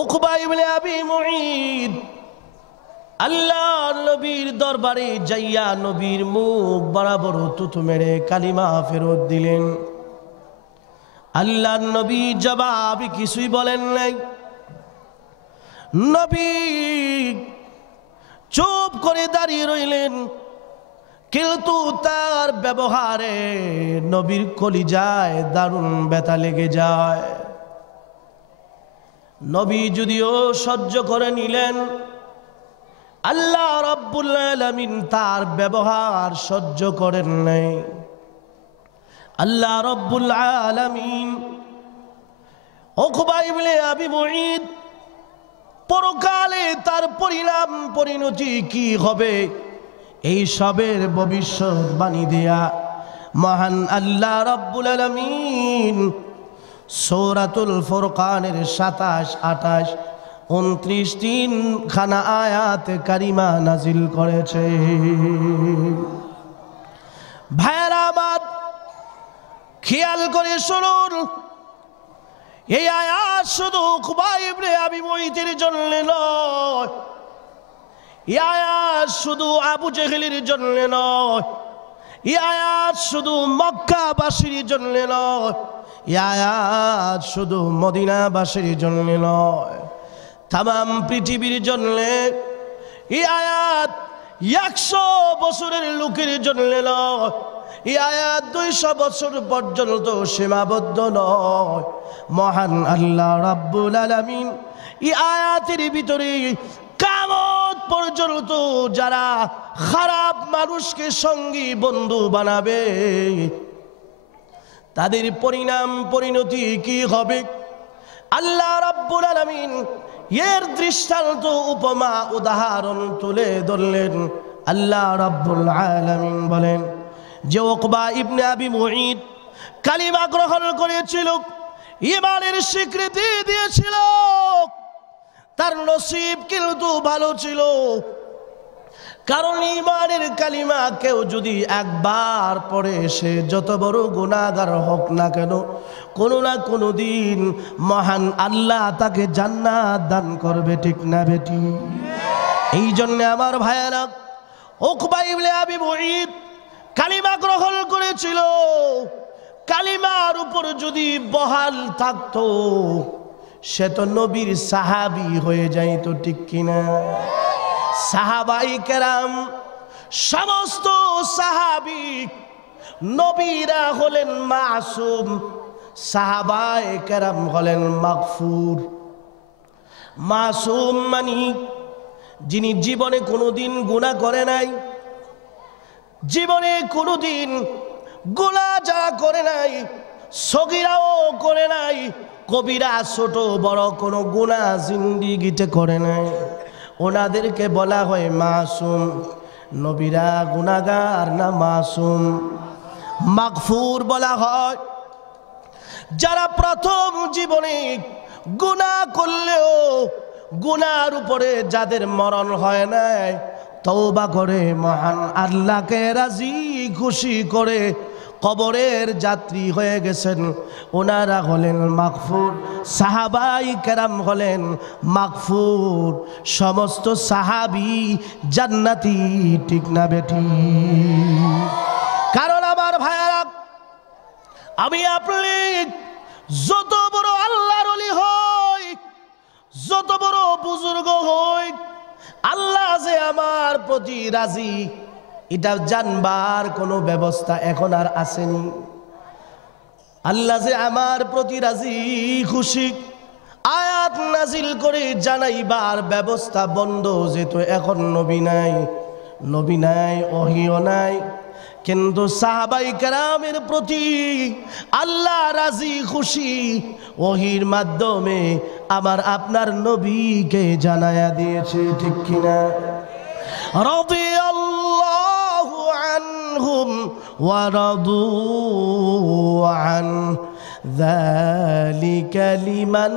উকবা ইবনে আবি মুঈত আল্লাহর নবীর দরবারে যাইয়া নবীর মুখ বরাবর থুথু মেরে কালিমা ফেরত দিলেন। আল্লাহর নবী জবাব কিছুই বলেন নাই। নবী চুপ করে দাঁড়িয়ে রইলেন, কিন্তু তার ব্যবহারে নবীর কলিজায় দারুণ ব্যথা লেগে যায়। নবী যদিও সহ্য করে নিলেন, আল্লাহ রাব্বুল আলামিন তার ব্যবহার সহ্য করেন নাই। আল্লাহ রাব্বুল আলামিন উকবা ইবনে আবি মুঈত পরকালে তার পরিণাম পরিণতি কি হবে এই সবের ভবিষ্যৎবাণী দেয়া মহান আল্লাহ রাব্বুল আলামিন সূরাতুল ফুরকানের 27, 28, 29 খানা আয়াত কারিমা নাজিল করেছে। ভাইরা আমার, খেয়াল করে শুনুন, এই আয়াত শুধু উকবা ইবনে আবি মুঈতের জন্য নয়, এই আয়াত শুধু আবু জেহেলের জন্য নয়, এই আয়াত শুধু মক্কাবাসীর জন্য নয়, এই আয়াত শুধু মদিনাবাসীর জন্য নয়, তাম পৃথিবীর জন্য। এই আয়াত 100 বছরের লোকের জন্য নয়, এই আয়াত 200 বছর পর্যন্ত সীমাবদ্ধ নয়। মহান আল্লাহ রাব্বুল আলামিন এই আয়াতের ভিতরে কিয়ামত পর্যন্ত যারা খারাপ মানুষকে সঙ্গী বন্ধু বানাবে তাদের পরিণাম পরিণতি কি হবে আল্লাহ রাব্বুল আলামিন এর দৃষ্টান্ত উপমা উদাহরণ তুলে ধরলেন। আল্লাহ রাব্বুল আলামিন বলেন যে উকবা ইবনে আবি মুঈত কালিমা গ্রহণ করেছিল, ঈমানের স্বীকৃতি দিয়েছিল, তার নসিব কিন্তু ভালো ছিল। কারণ ঈমানের কালিমা কেউ যদি একবার পড়ে সে যত বড় গুনাহগার হোক না কেন, কোনো না কোনো দিন মহান আল্লাহ তাকে জান্নাত দান করবে, ঠিক না বেটি? এই জন্য আমার ভাইয়েরা, উকবা ইবনে আবি মুঈত কালিমা গ্রহণ করেছিল। কালিমার উপর যদি বহাল থাকতো সে তো নবীর সাহাবী হয়ে যাইতো, ঠিক কিনা? সাহাবায়ে কেরাম, সমস্ত সাহাবী নবীরা হলেন মাসুম, সাহাবায়ে কেরাম হলেন মাগফুর। মাসুম মানে যিনি জীবনে কোনোদিন গুনাহ করে নাই, জীবনে কোনোদিন গুনাহ যারা করে নাই, সগীরাও করে নাই, কবিরা ছোট বড় কোনো গুনাহ জিন্দেগিতে করে নাই, ওনাদেরকে বলা হয় মাসুম। নবীরা গুনাহগার না মাসুম? মাগফুর বলা হয় যারা প্রথম জীবনে গুনাহ করলেও গুনার উপরে যাদের মরণ হয় নাই, তওবা করে মহান আল্লাহকে রাজি খুশি করে কবরের যাত্রী হয়ে গেছেন, ওনারা হলেন মাগফুর। সাহাবায়ে কেরাম হলেন মাগফুর। সমস্ত সাহাবী জান্নাতি, ঠিক না বেটি? কারণ আমার ভাইয়ারা, আমি আপনি যত বড় আল্লাহর ওলি হই, যত বড় বুজুর্গ হই, আল্লাহ যে আমার প্রতি রাজি এটা জানবার কোনো ব্যবস্থা এখন আর আসেনি। আল্লাহ যে আমার প্রতি রাজি খুশি আয়াত নাজিল করে জানাইবার ব্যবস্থা বন্ধ, যেহেতু এখন নবী নাই, নবী নাই, ওহীও নাই, কিন্তু সাহাবায়ে কেরামের প্রতি আল্লাহ রাজি খুশি ওহীর মাধ্যমে আমার আপনার নবীকে জানায়া দিয়েছে, ঠিক কিনা? রাদিয়াল্লাহু আনহুম ওয়া রাদু আন যালিকা লিমান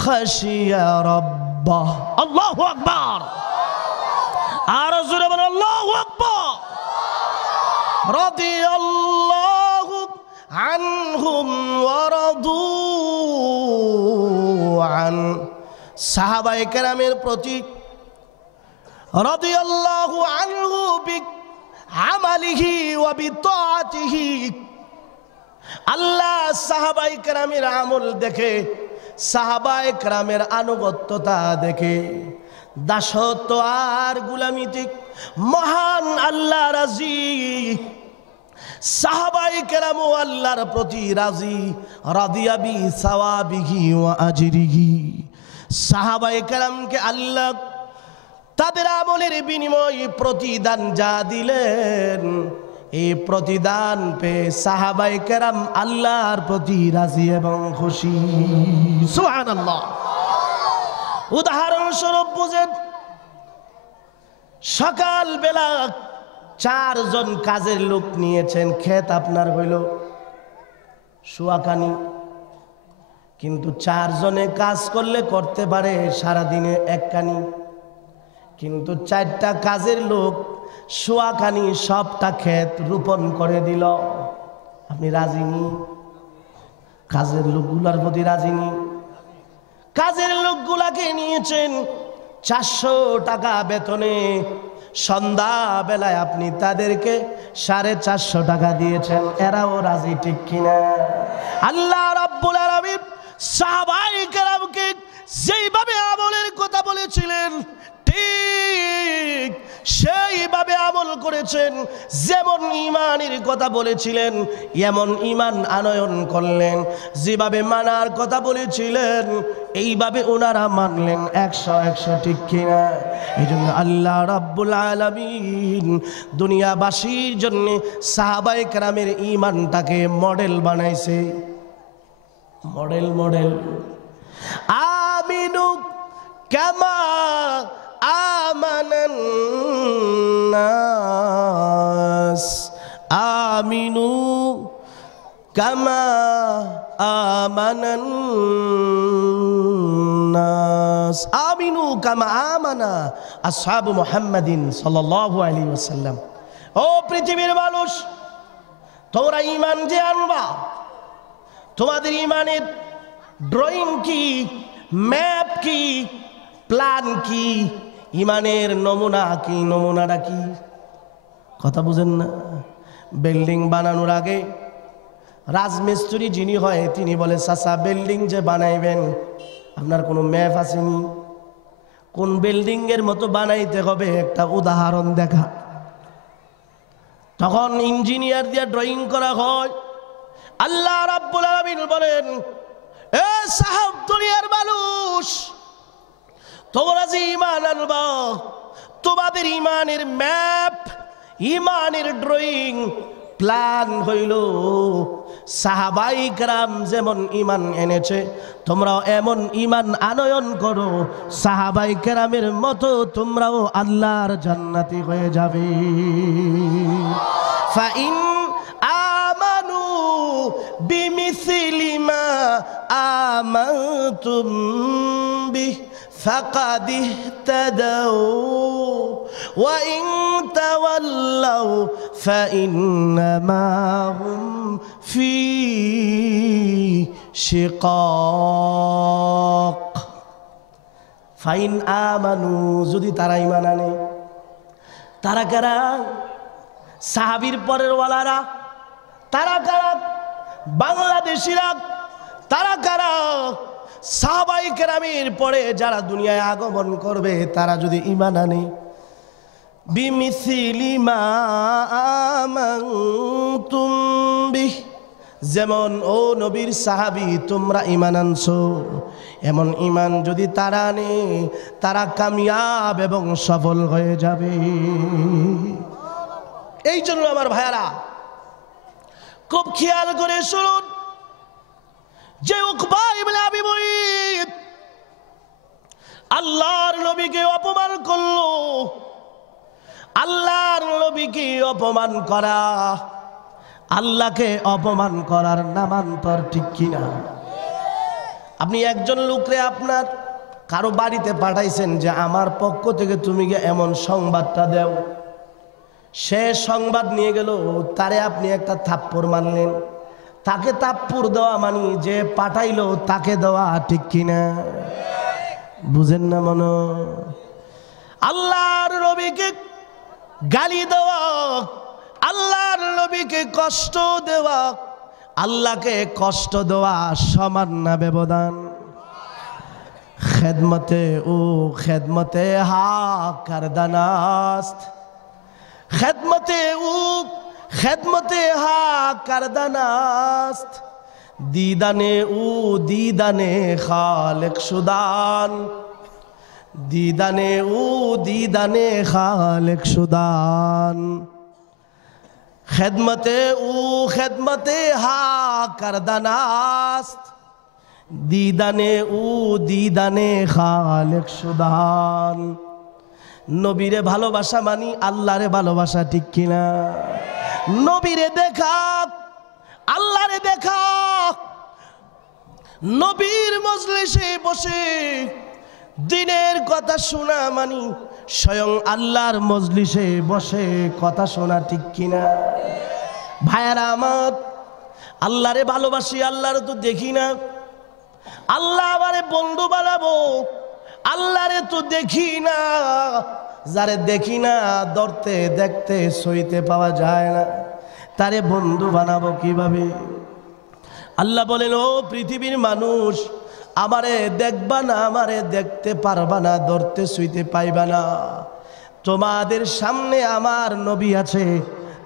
খাশিয়া রাব্বাহ। আল্লাহু আকবার। আর জোরে বলেন আল্লাহু আকবার। রাদিয়াল্লাহু আনহুম ওয়া রাদু আন সাহাবায়ে কেরামের প্রতি রাদিয়াল্লাহু আনহু বিআমালিহি ওয়া বিতাআতিহি, আল্লাহ সাহাবায়ে কেরামের আমল দেখে, সাহাবায়ে কেরামের আনুগত্যতা দেখে, দাসত্ব আর গোলামিতে মহান আল্লাহ রাজি। সাহাবায়ে কেরাম আল্লাহর প্রতি রাজি, রাদিয়া বি সাওয়াবিহি ওয়া আজরিহি। সাহাবায়ে কেরামকে আল্লাহ তাদের আমলের বিনিময়ে প্রতিদান যা দিলেন, এই প্রতিদান পেয়ে সাহাবায়ে কেরাম আল্লাহর প্রতি রাজি এবং খুশি। সুবহানাল্লাহ। উদাহরণস্বরূপ বুঝেন, সকাল বেলা 4 জন কাজের লোক নিয়েছেন, ক্ষেত আপনার হইল সোয়াখানি, কিন্তু 4 জনে কাজ করলে করতে পারে সারাদিনে 1 কানি, কিন্তু 4টা কাজের লোক সোয়াখানি সবটা ক্ষেত রোপণ করে দিল। আপনি রাজি নি? কাজের লোকগুলার প্রতি রাজি নি? কাজের লোকগুলাকে নিয়েছেন 400 টাকা বেতনে, সন্ধ্যা বেলায় আপনি তাদেরকে 450 টাকা দিয়েছেন, এরাও রাজি, ঠিক কিনা? আল্লাহ রাব্বুল আলামিন সাহাবায়ে কেরামকে যেইভাবে আমলের কথা বলেছিলেন ঠিক সেইভাবে আমল করেছেন, যেমন ঈমানের কথা বলেছিলেন এমন ঈমান আনয়ন করলেন, যেভাবে মানার কথা বলেছিলেন এইভাবে ওনারা মানলেন 100 ঠিক কিনা? এই জন্য আল্লাহ রাব্বুল আলামিন দুনিয়াবাসীর জন্য সাহাবায়ে কেরামের ঈমানটাকে মডেল বানাইছে। মডেল আমিনু কামা আমানান নাস, আমিনু কামা আমানান নাস, আমিনু কামা আমানা আসহাবু মুহাম্মাদিন সাল্লাল্লাহু আলাইহি ওয়াসাল্লাম। ও পৃথিবীর মানুষ, তোমরা ঈমান যে আনবা, তোমাদের ঈমানের ড্রয়িং কি, ম্যাপ কি, প্ল্যান কি, ঈমানের নমুনা কি? নমুনাটা কি? কথা বুঝেন না? বিল্ডিং বানানোর আগে রাজমিস্ত্রি যিনি হয় তিনি বলে, চাচা বিল্ডিং যে বানাইবেন আপনার কোনো ম্যাপ আসেনি? কোন বিল্ডিং এর মতো বানাইতে হবে একটা উদাহরণ দেখা। তখন ইঞ্জিনিয়ার দিয়ে ড্রয়িং করা হয়। আল্লাহ রাব্বুল আলামিন বলেন, এ সাহাব দুনিয়ার মানুষ, তোমরা যে ঈমান আনবা, তোমাদের ঈমানের ম্যাপ, ঈমানের ড্রয়িং, প্ল্যান হইল সাহাবায়ে কেরাম যেমন ঈমান এনেছে তোমরাও এমন ঈমান আনয়ন করো, সাহাবায়ে কেরামের মতো তোমরাও আল্লাহর জান্নাতি হয়ে যাবে। ফাইন আমানু বিমিসলি মা আমানতুম বিহি فقد اهتدوا وإن تولوا فإنما هم في شقاق। ফাইন আমানু, যদি তারা ঈমান আনে। তারা কারা? সাহাবীর পরের ওয়ালারা। তারা কারা? বাংলাদেশিরা। তারা কারা? সাহাবায়ে কেরামের পরে যারা দুনিয়ায় আগমন করবে তারা যদি ঈমান আনে। বিমিসলি মা আমানতুম বিহি, যেমন ও নবীর সাহাবী তোমরা ঈমান আনছো, এমন ঈমান যদি তারা আনে তারা কামিয়াব এবং সফল হয়ে যাবে। এই জন্য আমার ভাইয়ারা খুব খেয়াল করে শুনুন, যে উকবা ইবনে আবি মুঈত আল্লাহর নবীকে অপমান করলো, আল্লাহর নবীকে অপমান করা আল্লাহকে অপমান করার নামান্তর, ঠিক কিনা? আপনি একজন লোকরে আপনার কারো বাড়িতে পাঠাইছেন যে আমার পক্ষ থেকে তুমি গিয়ে এমন সংবাদটা দাও, সে সংবাদ নিয়ে গেল, তারে আপনি একটা থাপ্পড় মারলেন। তাকে থাপ্পড় দেওয়া মানে যে পাঠাইলো তাকে দেওয়া, ঠিক কিনা? বুঝেন না মনে? আল্লাহর নবীকে গালি দেওয়া, আল্লাহর নবীকে কষ্ট দেওয়া, আল্লাহকে কষ্ট দেওয়া সমান না ব্যবধান? খেদমতে ও খেদমতে হা কারদানাস্ত, খেদমতে ও খেদমতে হা কারদানাস্ত, দিদানে ও দিদানে খালেক সুদান, দিদানে ও দিদানে খালেক সুদান। খেদমতে ও খেদমতে হা কারদানাস্ত, দিদানে ও দিদানে খালেক সুদান। নবীরে ভালোবাসা মানি আল্লাহরে ভালোবাসা, ঠিক কিনা? নবীরে দেখা, আল্লাহরে দেখা। নবীর মজলিসে বসে দিনের কথা শোনা মানি স্বয়ং আল্লাহর মজলিসে বসে কথা শোনা, ঠিক কিনা? ভাইয়ারা আমার, আল্লাহরে ভালোবাসি, আল্লাহরে তো দেখি না। আল্লাহ আমারে বন্ধু বানাবো, আল্লাহরে তো দেখি না। যারে দেখি না, ধরতে দেখতে সইতে পাওয়া যায় না, তারে বন্ধু বানাবো কিভাবে? আল্লাহ বলেন, ও পৃথিবীর মানুষ, আমারে দেখবা না, আমারে দেখতে পারবা না, ধরতে সইতে পাইবা না। তোমাদের সামনে আমার নবী আছে,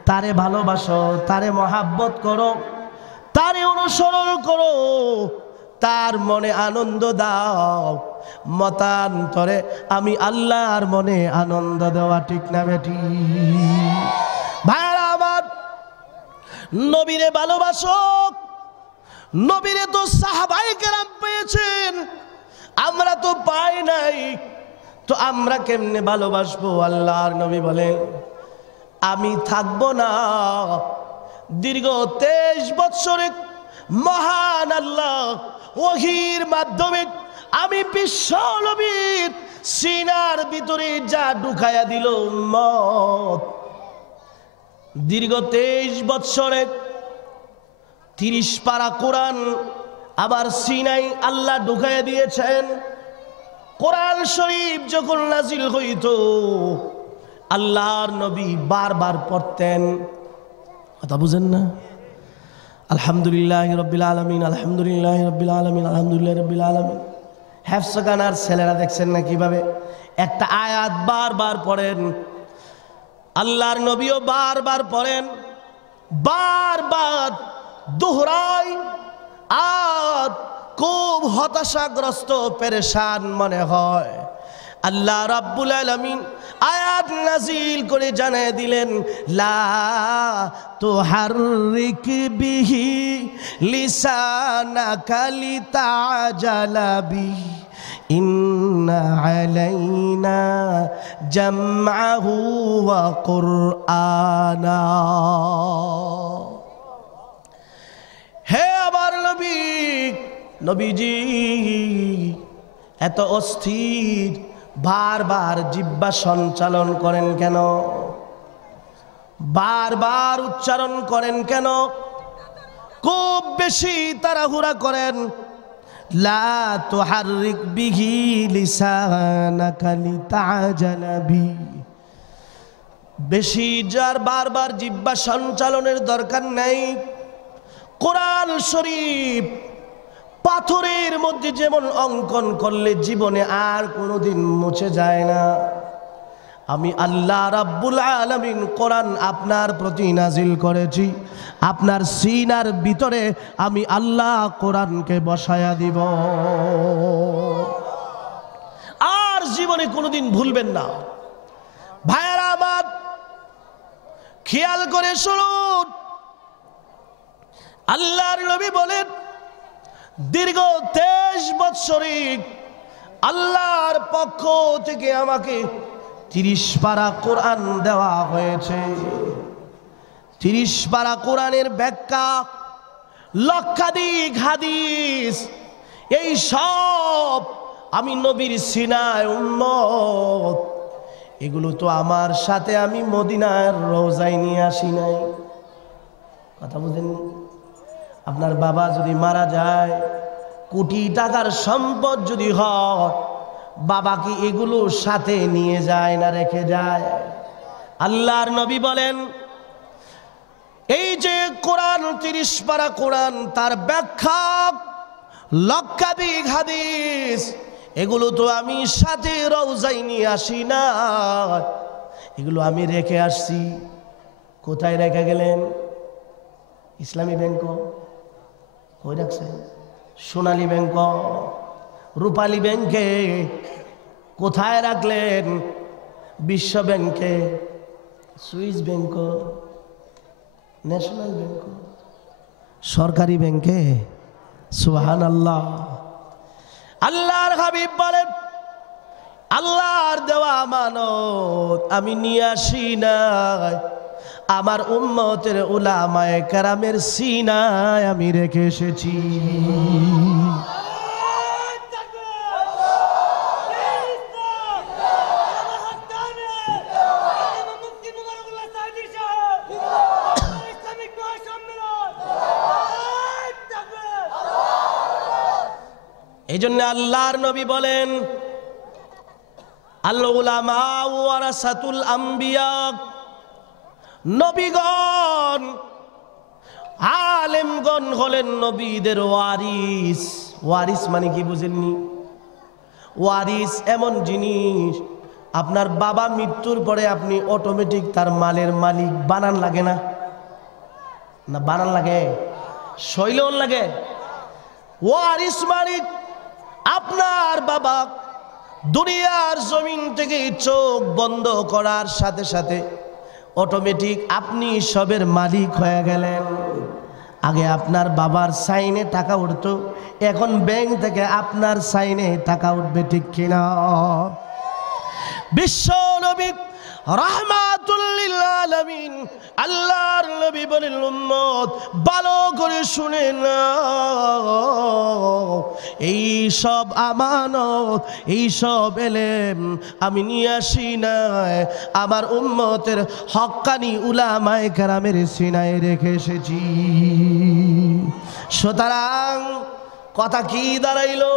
তারে ভালোবাসো, তারে মহাব্বত করো, তারে অনুসরণ করো, তার মনে আনন্দ দাও। মতান্তরে আমি আল্লাহর মনে আনন্দ দেওয়া, ঠিক না বেটি? ভাইরা আমার, নবীরে ভালোবাসো। নবীরে তো সাহাবায়ে কেরাম পেয়েছেন, আমরা তো পাই নাই, তো আমরা কেমনে ভালোবাসবো? আল্লাহর নবী বলেন, আমি থাকবো না, দীর্ঘ 23 বছরে মহান আল্লাহ ওহীর মাধ্যমে আমি বিশ্ব নবীর সিনার ভিতরে যা ঢুকায়া দিল উম্মত, দীর্ঘ 23 বছরে 30 পারা কোরআন আবার সিনাই আল্লাহ ঢুকাইয়া দিয়েছেন। কোরআন শরীফ যখন নাজিল হইত, আল্লাহর নবী বারবার পড়তেন। কথা বুঝেন না? আলহামদুলিল্লাহি রাব্বিল আলামিন, আলহামদুলিল্লাহি রাব্বিল আলামিন, আলহামদুলিল্লাহি রাব্বিল আলামিন। হেফজ গানার ছেলেরা দেখছেন না কিভাবে একটা আয়াত বারবার পড়েন, আল্লাহর নবীও বারবার পড়েন, বারবার দোহরায়। আর খুব হতাশাগ্রস্ত পেরেশান মনে হয়। আল্লাহ রাব্বুল আলামিন আয়াত নাজিল করে জানিয়ে দিলেন, লা তুহাররিক বিহি লিসানাকা লিতাজালা বিহি ইন্না আলাইনা জামআহু ওয়া কুরআনা। হে আমার নবী, নবীজি এত অস্থির, বারবার জিহ্বা সঞ্চালন করেন কেন? বারবার উচ্চারণ করেন কেন? খুব বেশি তাড়াহুড়া করেন। লা তুহাররিক বিহি লিসানাকা লিতাজালা বিহি। বেশি যার বারবার জিহ্বা সঞ্চালনের দরকার নেই। কোরআন শরীফ পাথরের মধ্যে যেমন অঙ্কন করলে জীবনে আর কোনোদিন মুছে যায় না, আমি আল্লাহ রাব্বুল আলামিন কোরআন আপনার প্রতি নাজিল করেছি। আপনার সিনার ভিতরে আমি আল্লাহ কোরআনকে বসায়া দিব, আর জীবনে কোনোদিন ভুলবেন না। ভাইয়েরা আমার, খেয়াল করে শুনুন। আল্লাহর নবী বলেন, দীর্ঘ 23 বছরে আল্লাহর পক্ষ থেকে আমাকে 30 পারা কোরআন দেওয়া হয়েছে। 30 পারা কোরআনের ব্যাখ্যা, লক্ষাধিক হাদিস, এই সব আমি নবীর সিনায় উম্মত, এগুলো তো আমার সাথে আমি মদিনার রওজায় নিয়ে আসি নাই। কথা বুঝেন? আপনার বাবা যদি মারা যায়, কোটি টাকার সম্পদ যদি হয়, বাবা কি এগুলো সাথে নিয়ে যায় না রেখে যায়? আল্লাহর নবী বলেন, এই যে কোরআন 30 পারা কোরআন, তার ব্যাখ্যা লক্ষাধিক হাদিস, এগুলো তো আমি সাথে রওজায় নিয়ে আসি না, এগুলো আমি রেখে আসছি। কোথায় রেখে গেলেন? ইসলামী ব্যাংক কই রাখছেন? সোনালী ব্যাংক, রূপালী ব্যাংকে? কোথায় রাখলেন? বিশ্ব ব্যাংকে, সুইস ব্যাংক, ন্যাশনাল ব্যাংক, সরকারি ব্যাংকে? সুবহানাল্লাহ। আল্লাহর হাবিব বলেন, আল্লাহর দেওয়া আমানত আমি নিয়ে আসি না, আমার উম্মতের উলামায়ে কেরামের সিনায় আমি রেখে এসেছি। এই জন্য আল্লাহর নবী বলেন, আল উলামা ওয়ারাসাতুল আম্বিয়া, নবীগণ আলেমগণ হলেন নবীদের ওয়ারিস। ওয়ারিস মানে কি বুঝেননি? ওয়ারিস এমন জিনিস, আপনার বাবা মৃত্যুর পরে আপনি অটোমেটিক তার মালের মালিক বানান লাগে না? না বানান লাগে, শৈলন লাগে। ওয়ারিস মালিক আপনার বাবা দুনিয়ার জমিন থেকে চোখ বন্ধ করার সাথে সাথে অটোমেটিক আপনি সবের মালিক হয়ে গেলেন। আগে আপনার বাবার সাইনে টাকা উঠতো, এখন ব্যাংক থেকে আপনার সাইনে টাকা উঠবে, ঠিক কিনা? বিশ্ব নবী রাহমাতুল লিল আলামিন আল্লাহর নবী বলেন, উম্মত ভালো করে শুনে নাও, এই সব আমানত, এই সব এলেম আমি নিয়ে আসি না, আমার উম্মতের হক্কানি উলামায়ে কেরামের সিনায় রেখে এসেছি। সুতরাং কথা কি দাঁড়াইলো?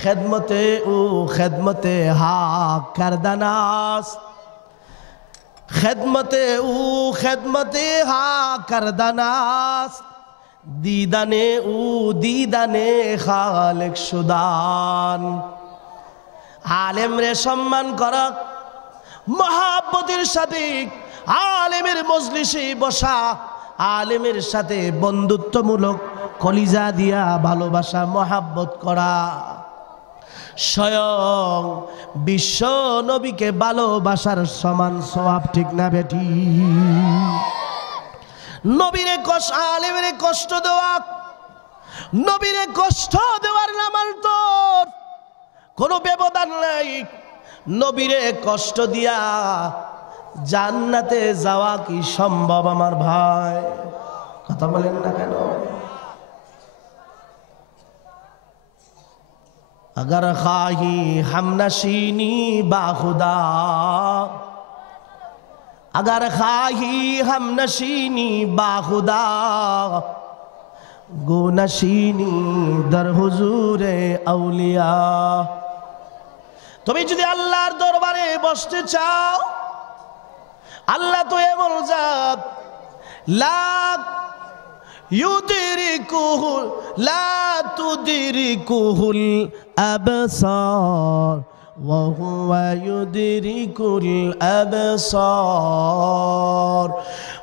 খেদমতে ও খেদমতে হক কারদানাস, খেদমতে ও খেদমতে হক কারদানাস, দিদানে ও দিদানে খালেক সুদান। আলেম রে সম্মান করা, মহাব্বতের সাথে আলেমের মজলিসে বসা, আলেমের সাথে বন্ধুত্বমূলক কলিজা দিয়া ভালোবাসা মহাব্বত করা, স্বয়ং বিশ্ব নবীকে ভালোবাসার সমান সওয়াব, ঠিক না বেটি? নবীরে কষ্ট, আলেমরে কষ্ট দেওয়া, নবীরে কষ্ট দেওয়ার নাম তোর কোনো ব্যবধান নাই। নবীরে কষ্ট দিয়া জান্নাতে যাওয়া কি সম্ভব আমার ভাই? কথা বলেন না কেন? अगर खाही हम नशीनी बाखुदा, अगर खाही हम नशीनी बाखुदा, गो नशीनी दर हुजूरे औलिया। তুমি যদি আল্লাহর দরবারে বসতে চাও, আল্লাহ তো এমন জাত, লাখ يدركه لا تدركه الأبصار وهو يدرك الأبصار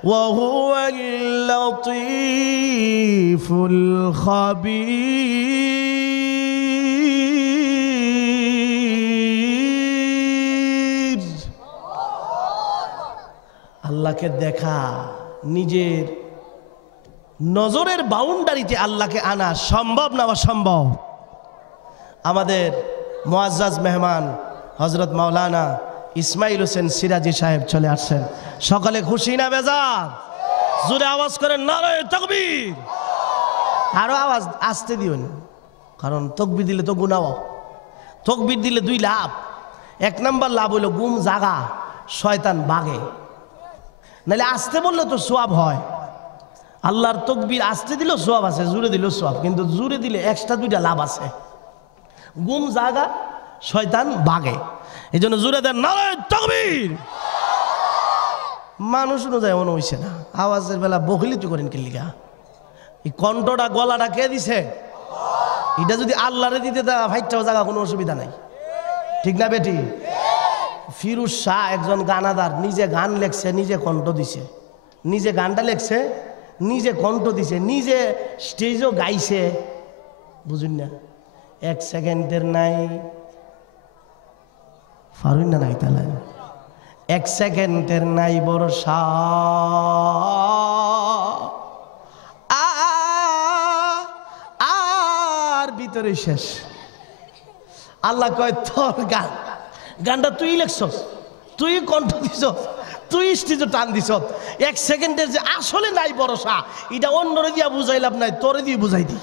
وهو اللطيف الخبير। আল্লাহকে দেখা, নিজের নজরের বাউন্ডারিতে আল্লাহকে আনা সম্ভব না অসম্ভব? আমাদের মুআজ্জাজ মেহমান হযরত মাওলানা ইসমাইল হোসেন সিরাজি সাহেব চলে আসছেন। সকলে খুশি না বেজার? জোরে আওয়াজ করেন নারায়ে তাকবীর। আরো আওয়াজ আসতে দিবেন, কারণ তাকবীর দিলে তো গুনাহ। তাকবীর দিলে দুই লাভ। এক নাম্বার লাভ হলো গুম জাগা, শয়তান ভাগে। নাহলে আসতে বললে তো সওয়াব হয়। আল্লাহর তাকবীর আসতে দিলেও সওয়াব আছে, জোরে দিলেও সওয়াব, কিন্তু জোরে দিলে এক্সট্রা দুইটা লাভ আছে। গুম জাগা শয়তান ভাগে। এই জন্য জুড়ে দেন নারায়ে তাকবীর। মানুষ অনুযায়ী এমন হইছে না, আওয়াজের বেলা বকিলিত করেন কি লিগা? এই কণ্ঠটা গলাটা কে দিছে? এটা যদি আল্লাহরে দিতে দেওয়া ভাইটাও জায়গা কোনো অসুবিধা নাই, ঠিক না বেটি? ফিরোজ শাহ একজন গানাদার, নিজে গান লেখছে, নিজে কণ্ঠ দিছে, নিজে গানটা লেখছে, নিজে কণ্ঠ দিছে, নিজে স্টেজও গাইছে, বুঝুন না? 1 সেকেন্ডের নাই ফারুন না, নাই তাহলে 1 সেকেন্ডের নাই ভরসা, আর ভিতরে শেষ। আল্লাহ কয় তোর গানটা তুই লেখছস, তুই কণ্ঠ দিছস, তুই স্টেজে টান দিছস। 1 সেকেন্ডের যে আসলে নাই ভরসা, এটা অন্যরে দিয়া বুঝাইলাম নাই, তোরে দিয়ে বুঝাই দি।